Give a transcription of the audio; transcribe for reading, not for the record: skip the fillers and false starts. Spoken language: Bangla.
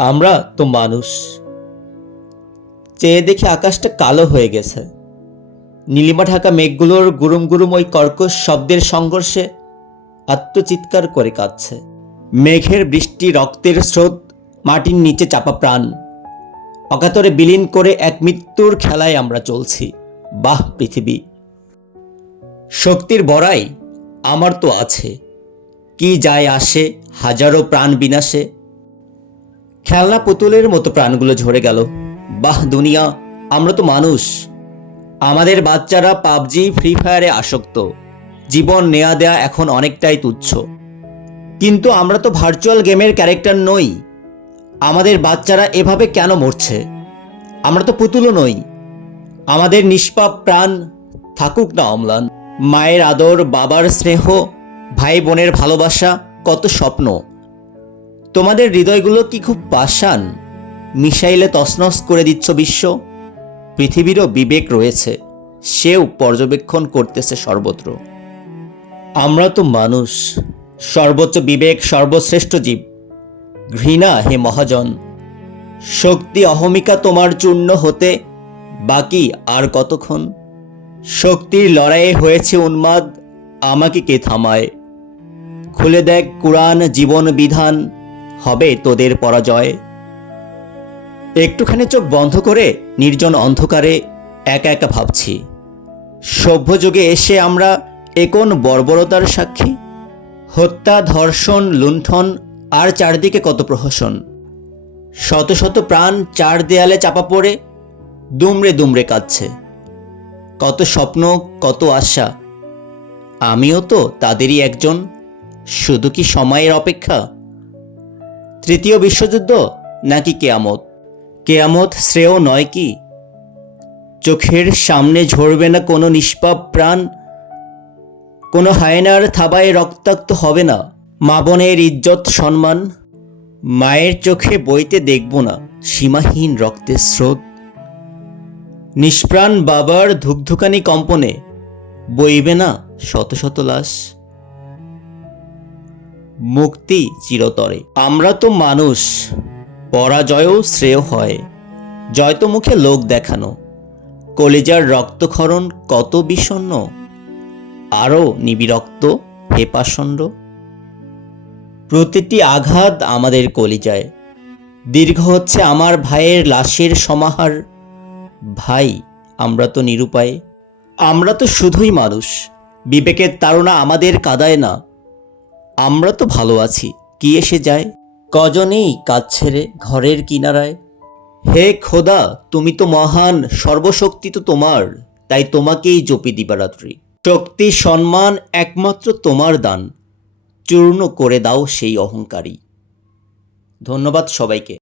আমরা তো মানুষ। চেয়ে দেখি আকাশটা কালো হয়ে গেছে। নীলিমা ঢাকা মেঘগুলোর গুরুম গুরুম ওই কর্কশ শব্দের সংঘর্ষে আত্মচিৎকার করে কাঁদছে। মেঘের বৃষ্টি, রক্তের স্রোত, মাটির নিচে চাপা প্রাণ অকাতরে বিলীন করে এক মৃত্যুর খেলায় আমরা চলছি। বাহ পৃথিবী, শক্তির বড়াই আমার তো আছে, কি যায় আসে হাজারো প্রাণ বিনাশে। খেলনা পুতুলের মতো প্রাণগুলো ঝরে গেল। বাহ দুনিয়া, আমরা তো মানুষ। আমাদের বাচ্চারা পাবজি, ফ্রি ফায়ারে আসক্ত। জীবন নেয়া দেয়া এখন অনেকটাই তুচ্ছ। কিন্তু আমরা তো ভার্চুয়াল গেমের ক্যারেক্টার নই। আমাদের বাচ্চারা এভাবে কেন মরছে? আমরা তো পুতুলও নই। আমাদের নিষ্পাপ প্রাণ থাকুক না অম্লান। মায়ের আদর, বাবার স্নেহ, ভাই বোনের ভালোবাসা, কত স্বপ্ন। তোমাদের হৃদয়গুলো কি খুব পাষাণ? মিসাইলে তছনছ করে দিচ্ছ বিশ্ব। পৃথিবীরও বিবেক রয়েছে, সেও পর্যবেক্ষণ করতেছে সর্বত্র। আমরা তো মানুষ, সর্বোচ্চ বিবেক, সর্বশ্রেষ্ঠ জীব। ঘৃণা হে মহাজন, শক্তি অহমিকা তোমার চূর্ণ হতে বাকি আর কতক্ষণ। শক্তির লড়াইয়ে হয়েছে উন্মাদ, আমাকে কে থামায়? খুলে দেখ কুরআন, জীবন বিধান, হবে তোদের পরাজয়। একটুখানি চোখ বন্ধ করে নির্জন অন্ধকারে একা একা ভাবছি, সভ্য যুগে এসে আমরা এ কোন বর্বরতার সাক্ষী? হত্যা, ধর্ষণ, লুণ্ঠন, আর চারদিকে কত প্রহসন। শত শত প্রাণ চার দেয়ালে চাপা পড়ে দুমড়ে দুমড়ে কাঁদছে। কত স্বপ্ন, কত আশা, আমিও তো তাদেরই একজন। শুধু কি সময়ের অপেক্ষা? তৃতীয় বিশ্বযুদ্ধ নাকি কেয়ামত? কেয়ামত শ্রেয় নয় কি? চোখের সামনে ঝরবে না কোনো নিষ্পাপ প্রাণ, কোনো হায়নার থাবায় রক্তাক্ত হবে না মা বোনের ইজ্জত সম্মান। মায়ের চোখে বইতে দেখব না সীমাহীন রক্তের স্রোত। নিষ্প্রাণ বাবার ধুকধুকানি কম্পনে বইবে না শত শত লাশ। মুক্তি চিরতরে। আমরা তো মানুষ, পরাজয়ও শ্রেয় হয়। জয় তো মুখে লোক দেখানো, কলিজার রক্তক্ষরণ কত বিষণ্ণ। আরও নিবিরক্ত হে পাষণ্ড। প্রতিটি আঘাত আমাদের কলিজায়। দীর্ঘ হচ্ছে আমার ভাইয়ের লাশের সমাহার। ভাই, আমরা তো নিরুপায়। আমরা তো শুধুই মানুষ, বিবেকের তাড়না আমাদের কাঁদায় না। আমরা তো ভালো আছি, কি এসে যায়? কজনেই কাজ ছেড়ে ঘরের কিনারায়। হে খোদা, তুমি তো মহান, সর্বশক্তি তো তোমার, তাই তোমাকেই জপি দিবারাত্রি। শক্তি সম্মান একমাত্র তোমার দান, চূর্ণ করে দাও সেই অহংকারী। ধন্যবাদ সবাইকে।